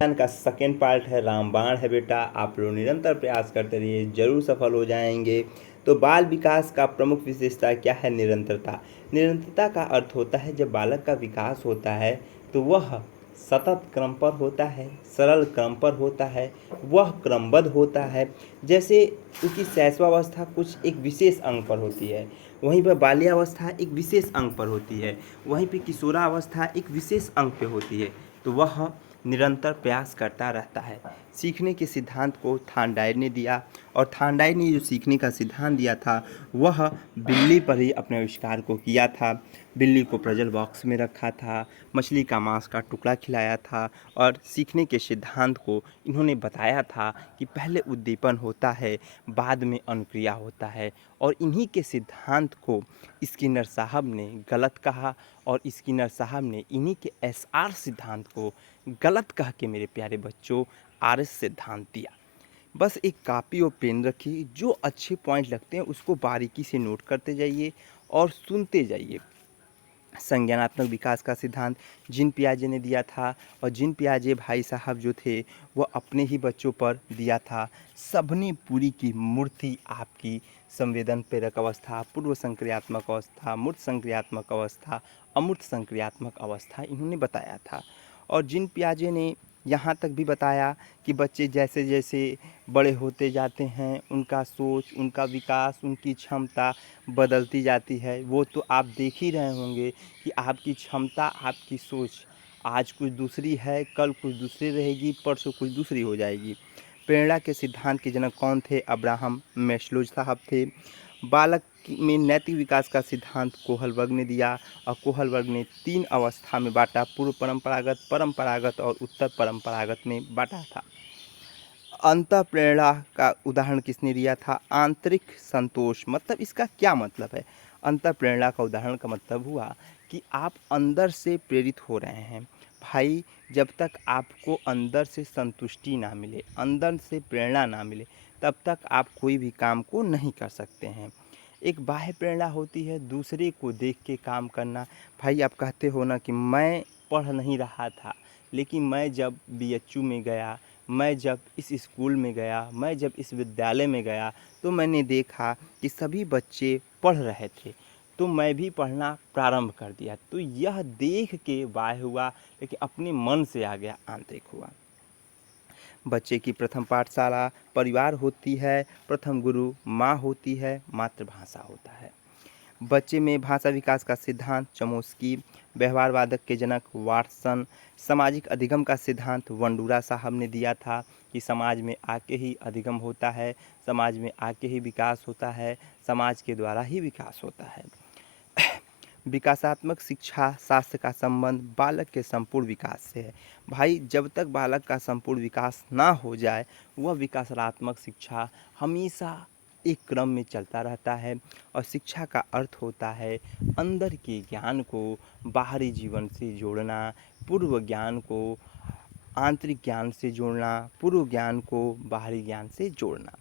का second part है रामबाण है बेटा। आप लोग निरंतर प्रयास करते रहिए, जरूर सफल हो जाएंगे। तो बाल विकास का प्रमुख विशेषता क्या है? निरंतरता। निरंतरता का अर्थ होता है जब बालक का विकास होता है तो वह सतत क्रम पर होता है, सरल क्रम पर होता है, वह क्रमबद्ध होता है। जैसे उसकी शैशवावस्था कुछ एक विशेष अंग पर होती है, वहीं पर बाल्यावस्था एक विशेष अंग पर होती है, वहीं पर किशोरावस्था एक विशेष अंग पे होती है। तो वह निरंतर प्रयास करता रहता है। सीखने के सिद्धांत को थांडाई ने दिया, और थांडाई ने जो सीखने का सिद्धांत दिया था वह बिल्ली पर ही अपने आविष्कार को किया था। बिल्ली को प्रजल बॉक्स में रखा था, मछली का मांस का टुकड़ा खिलाया था, और सीखने के सिद्धांत को इन्होंने बताया था कि पहले उद्दीपन होता है, बाद में अनुक्रिया होता है। और इन्हीं के सिद्धांत को स्किनर साहब ने गलत कहा, और स्किनर साहब ने इन्हीं के एसआर सिद्धांत को गलत कह के मेरे प्यारे बच्चों आरएस सिद्धांत दिया। बस एक कापी और पेन रखिए, जो अच्छे पॉइंट लगते हैं उसको बारीकी से नोट करते जाइए और सुनते जाइए। संज्ञानात्मक विकास का सिद्धांत जीन पियाजे ने दिया था, और जीन पियाजे भाई साहब जो थे वो अपने ही बच्चों पर दिया था। सबने पूरी की मूर्ति आपकी संवेदन प्रेरक अवस्था, पूर्व संक्रियात्मक अवस्था, मूर्त संक्रियात्मक अवस्था, अमूर्त संक्रियात्मक अवस्था इन्होंने बताया था। और जीन पियाजे ने यहाँ तक भी बताया कि बच्चे जैसे जैसे बड़े होते जाते हैं उनका सोच, उनका विकास, उनकी क्षमता बदलती जाती है। वो तो आप देख ही रहे होंगे कि आपकी क्षमता, आपकी सोच आज कुछ दूसरी है, कल कुछ दूसरी रहेगी, परसों कुछ दूसरी हो जाएगी। प्रेरणा के सिद्धांत के जनक कौन थे? अब्राहम मैस्लो साहब थे। बालक में नैतिक विकास का सिद्धांत कोहलबर्ग ने दिया, और कोहलबर्ग ने 3 अवस्था में बांटा, पूर्व परंपरागत, परंपरागत और उत्तर परंपरागत में बांटा था। अंतः प्रेरणा का उदाहरण किसने दिया था? आंतरिक संतोष। मतलब इसका क्या मतलब है? अंतः प्रेरणा का उदाहरण का मतलब हुआ कि आप अंदर से प्रेरित हो रहे हैं। भाई, जब तक आपको अंदर से संतुष्टि ना मिले, अंदर से प्रेरणा ना मिले, तब तक आप कोई भी काम को नहीं कर सकते हैं। एक बाह्य प्रेरणा होती है, दूसरे को देख के काम करना। भाई, आप कहते हो ना कि मैं पढ़ नहीं रहा था, लेकिन मैं जब बीएचयू में गया, मैं जब इस स्कूल में गया, मैं जब इस विद्यालय में गया, तो मैंने देखा कि सभी बच्चे पढ़ रहे थे, तो मैं भी पढ़ना प्रारंभ कर दिया। तो यह देख के बाह्य हुआ, लेकिन अपने मन से आ गया, आंतरिक हुआ। बच्चे की प्रथम पाठशाला परिवार होती है, प्रथम गुरु माँ होती है, मातृभाषा होता है। बच्चे में भाषा विकास का सिद्धांत चमोस्की। व्यवहारवादक के जनक वाटसन। सामाजिक अधिगम का सिद्धांत वंडूरा साहब ने दिया था कि समाज में आके ही अधिगम होता है, समाज में आके ही विकास होता है, समाज के द्वारा ही विकास होता है। विकासात्मक शिक्षा शास्त्र का संबंध बालक के संपूर्ण विकास से है। भाई, जब तक बालक का संपूर्ण विकास ना हो जाए, वह विकासात्मक शिक्षा हमेशा एक क्रम में चलता रहता है। और शिक्षा का अर्थ होता है अंदर के ज्ञान को बाहरी जीवन से जोड़ना, पूर्व ज्ञान को आंतरिक ज्ञान से जोड़ना, पूर्व ज्ञान को बाहरी ज्ञान से जोड़ना।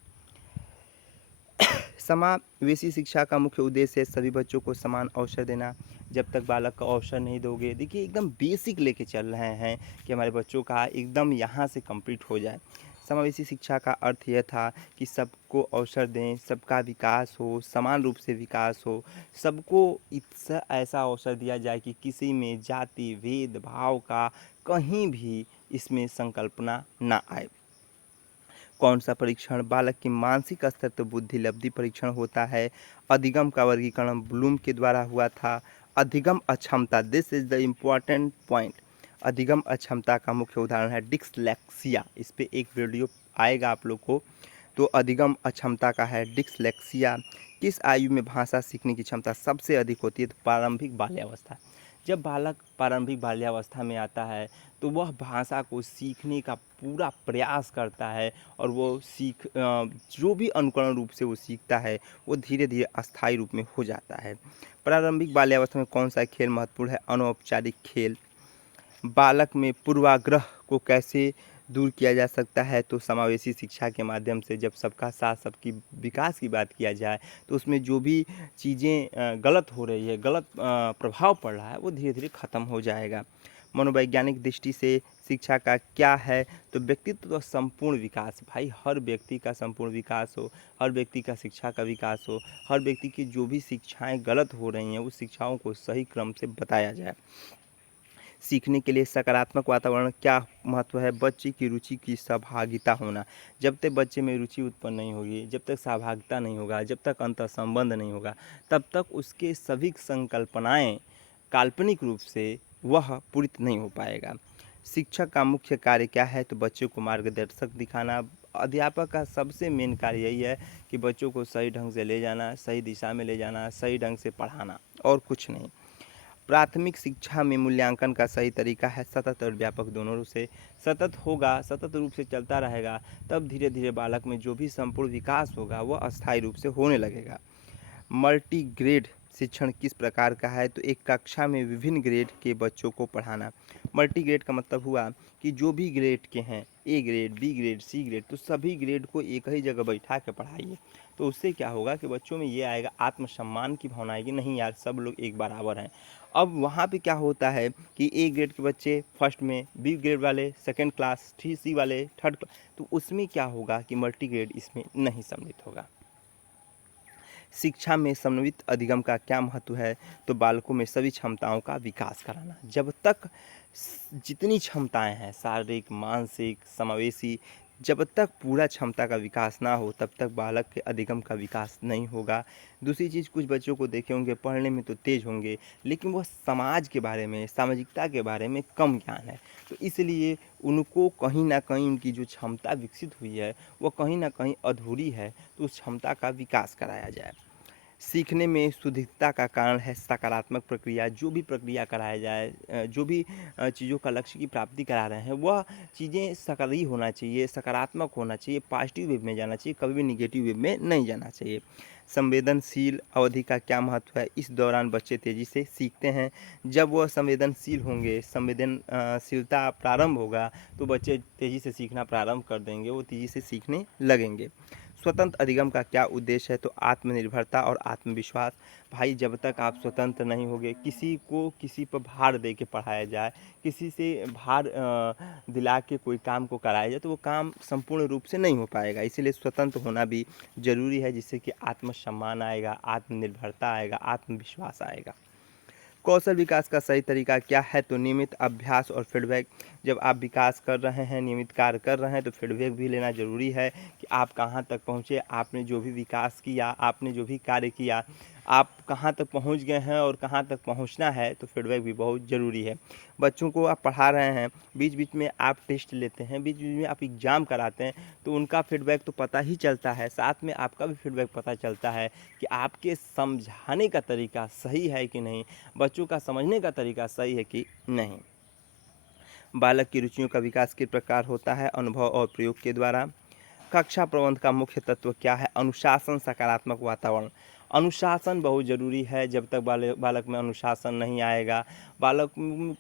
समावेशी शिक्षा का मुख्य उद्देश्य है सभी बच्चों को समान अवसर देना। जब तक बालक को अवसर नहीं दोगे, देखिए एकदम बेसिक लेके चल रहे हैं कि हमारे बच्चों का एकदम यहाँ से कंप्लीट हो जाए। समावेशी शिक्षा का अर्थ यह था कि सबको अवसर दें, सबका विकास हो, समान रूप से विकास हो, सबको ऐसा अवसर दिया जाए कि किसी में जाति भेदभाव का कहीं भी इसमें संकल्पना ना आए। कौन सा परीक्षण? बालक की मानसिक स्तर तो बुद्धि लब्धि परीक्षण होता है। अधिगम का वर्गीकरण ब्लूम के द्वारा हुआ था। अधिगम अक्षमता, this is the important point. अधिगम अक्षमता का मुख्य उदाहरण है डिस्लेक्सिया। इस पे एक वीडियो आएगा आप लोग को। तो अधिगम अक्षमता का है डिस्लेक्सिया। किस आयु में भाषा सीखने की क्षमता सबसे अधिक होती है? तो प्रारंभिक बाल्यावस्था। जब बालक प्रारंभिक बाल्यावस्था में आता है तो वह भाषा को सीखने का पूरा प्रयास करता है, और वो जो भी अनुकरण रूप से वो सीखता है वो धीरे धीरे अस्थायी रूप में हो जाता है। प्रारंभिक बाल्यावस्था में कौन सा खेल महत्वपूर्ण है? अनौपचारिक खेल। बालक में पूर्वाग्रह को कैसे दूर किया जा सकता है? तो समावेशी शिक्षा के माध्यम से। जब सबका साथ सबकी विकास की बात किया जाए तो उसमें जो भी चीज़ें गलत हो रही है, गलत प्रभाव पड़ रहा है, वो धीरे धीरे ख़त्म हो जाएगा। मनोवैज्ञानिक दृष्टि से शिक्षा का क्या है, तो व्यक्तित्व का संपूर्ण विकास। भाई हर व्यक्ति का संपूर्ण विकास हो, हर व्यक्ति का शिक्षा का विकास हो, हर व्यक्ति की जो भी शिक्षाएं गलत हो रही हैं उस शिक्षाओं को सही क्रम से बताया जाए। सीखने के लिए सकारात्मक वातावरण क्या महत्व है, बच्चे की रुचि की सहभागिता होना। जब तक बच्चे में रुचि उत्पन्न नहीं होगी, जब तक सहभागिता नहीं होगा, जब तक अंतर संबंध नहीं होगा, तब तक उसके सभी संकल्पनाएं काल्पनिक रूप से वह पूरित नहीं हो पाएगा। शिक्षक का मुख्य कार्य क्या है, तो बच्चों को मार्गदर्शक दिखाना। अध्यापक का सबसे मेन कार्य यही है कि बच्चों को सही ढंग से ले जाना, सही दिशा में ले जाना, सही ढंग से पढ़ाना, और कुछ नहीं। प्राथमिक शिक्षा में मूल्यांकन का सही तरीका है सतत और व्यापक दोनों रूप से। सतत होगा, सतत रूप से चलता रहेगा, तब धीरे धीरे बालक में जो भी संपूर्ण विकास होगा वह अस्थायी रूप से होने लगेगा। मल्टीग्रेड शिक्षण किस प्रकार का है, तो एक कक्षा में विभिन्न ग्रेड के बच्चों को पढ़ाना। मल्टीग्रेड का मतलब हुआ कि जो भी ग्रेड के हैं, A grade, B grade, C grade, तो सभी ग्रेड को एक ही जगह बैठा के पढ़ाइए। तो उससे क्या होगा कि बच्चों में ये आएगा, आत्मसम्मान की भावना आएगी, नहीं यार सब लोग एक बराबर हैं। अब वहाँ पे क्या होता है कि ए ग्रेड के बच्चे फर्स्ट में, बी ग्रेड वाले सेकंड क्लास, सी वाले थर्ड क्लास, तो उसमें क्या होगा कि मल्टीग्रेड इसमें नहीं सम्मिलित होगा। शिक्षा में समन्वित अधिगम का क्या महत्व है, तो बालकों में सभी क्षमताओं का विकास कराना। जब तक जितनी क्षमताएं हैं, शारीरिक, मानसिक, समावेशी, जब तक पूरा क्षमता का विकास ना हो तब तक बालक के अधिगम का विकास नहीं होगा। दूसरी चीज़, कुछ बच्चों को देखे होंगे पढ़ने में तो तेज होंगे, लेकिन वह समाज के बारे में, सामाजिकता के बारे में कम ज्ञान है, तो इसलिए उनको कहीं ना कहीं उनकी जो क्षमता विकसित हुई है वह कहीं ना कहीं अधूरी है, तो उस क्षमता का विकास कराया जाए। सीखने में शुद्धता का कारण है सकारात्मक प्रक्रिया। जो भी प्रक्रिया कराया जाए, जो भी चीज़ों का लक्ष्य की प्राप्ति करा रहे हैं वह चीज़ें सक्रिय होना चाहिए, सकारात्मक होना चाहिए, पॉजिटिव वे में जाना चाहिए, कभी भी निगेटिव वे में नहीं जाना चाहिए। संवेदनशील अवधि का क्या महत्व है, इस दौरान बच्चे तेज़ी से सीखते हैं। जब वह संवेदनशील होंगे, संवेदनशीलता प्रारंभ होगा, तो बच्चे तेज़ी से सीखना प्रारंभ कर देंगे, वो तेज़ी से सीखने लगेंगे। स्वतंत्र अधिगम का क्या उद्देश्य है, तो आत्मनिर्भरता और आत्मविश्वास। भाई जब तक आप स्वतंत्र नहीं होगे, किसी को किसी पर भार दे के पढ़ाया जाए, किसी से भार दिला के कोई काम को कराया जाए, तो वो काम संपूर्ण रूप से नहीं हो पाएगा। इसीलिए स्वतंत्र होना भी जरूरी है, जिससे कि आत्मसम्मान आएगा, आत्मनिर्भरता आएगा, आत्मविश्वास आएगा। कौशल विकास का सही तरीका क्या है, तो नियमित अभ्यास और फीडबैक। जब आप विकास कर रहे हैं, नियमित कार्य कर रहे हैं, तो फीडबैक भी लेना ज़रूरी है कि आप कहाँ तक पहुँचे, आपने जो भी विकास किया, आपने जो भी कार्य किया, आप कहाँ तक पहुँच गए हैं और कहाँ तक पहुँचना है, तो फीडबैक भी बहुत ज़रूरी है। बच्चों को आप पढ़ा रहे हैं, बीच बीच में आप टेस्ट लेते हैं, बीच बीच में आप एग्ज़ाम कराते हैं, तो उनका फीडबैक तो पता ही चलता है, साथ में आपका भी फीडबैक पता चलता है कि आपके समझाने का तरीका सही है कि नहीं, बच्चों का समझने का तरीका सही है कि नहीं। बालक की रुचियों का विकास किस प्रकार होता है, अनुभव और प्रयोग के द्वारा। कक्षा प्रबंध का मुख्य तत्व क्या है, अनुशासन, सकारात्मक वातावरण। अनुशासन बहुत ज़रूरी है। जब तक बालक में अनुशासन नहीं आएगा, बालक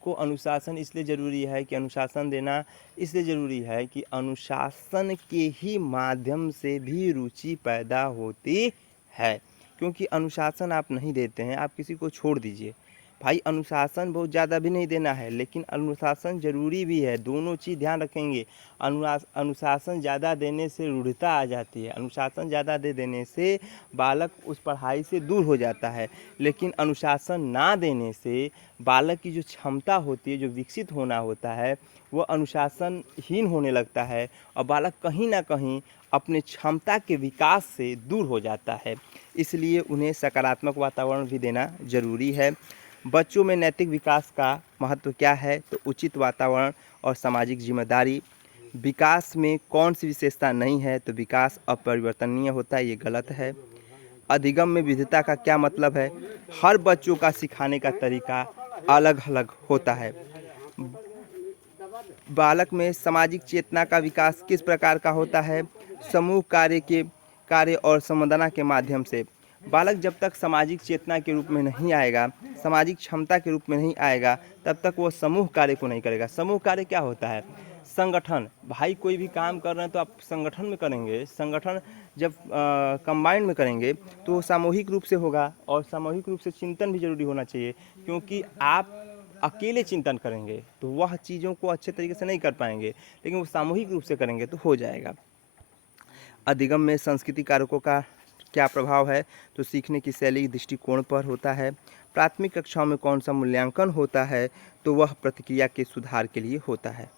को अनुशासन इसलिए ज़रूरी है कि अनुशासन देना इसलिए ज़रूरी है कि अनुशासन के ही माध्यम से भी रुचि पैदा होती है। क्योंकि अनुशासन आप नहीं देते हैं, आप किसी को छोड़ दीजिए, भाई अनुशासन बहुत ज़्यादा भी नहीं देना है, लेकिन अनुशासन ज़रूरी भी है। दोनों चीज़ ध्यान रखेंगे। अनुशासन ज़्यादा देने से रूढ़ता आ जाती है, अनुशासन ज़्यादा दे देने से बालक उस पढ़ाई से दूर हो जाता है, लेकिन अनुशासन ना देने से बालक की जो क्षमता होती है, जो विकसित होना होता है, वो अनुशासनहीन होने लगता है और बालक कहीं ना कहीं अपने क्षमता के विकास से दूर हो जाता है। इसलिए उन्हें सकारात्मक वातावरण भी देना ज़रूरी है। बच्चों में नैतिक विकास का महत्व क्या है, तो उचित वातावरण और सामाजिक जिम्मेदारी। विकास में कौन सी विशेषता नहीं है, तो विकास अपरिवर्तनीय होता है, ये गलत है। अधिगम में विविधता का क्या मतलब है, हर बच्चों का सिखाने का तरीका अलग अलग होता है। बालक में सामाजिक चेतना का विकास किस प्रकार का होता है, समूह कार्य और संवेदना के माध्यम से। बालक जब तक सामाजिक चेतना के रूप में नहीं आएगा, सामाजिक क्षमता के रूप में नहीं आएगा, तब तक वो समूह कार्य को नहीं करेगा। समूह कार्य क्या होता है, संगठन। भाई कोई भी काम कर रहे हैं तो आप संगठन में करेंगे, संगठन जब कंबाइंड में करेंगे तो सामूहिक रूप से होगा, और सामूहिक रूप से चिंतन भी जरूरी होना चाहिए, क्योंकि आप अकेले चिंतन करेंगे तो वह चीज़ों को अच्छे तरीके से नहीं कर पाएंगे, लेकिन वो सामूहिक रूप से करेंगे तो हो जाएगा। अधिगम में संस्कृति कारकों का क्या प्रभाव है? तो सीखने की शैली दृष्टिकोण पर होता है। प्राथमिक कक्षाओं में कौन सा मूल्यांकन होता है? तो वह प्रतिक्रिया के सुधार के लिए होता है।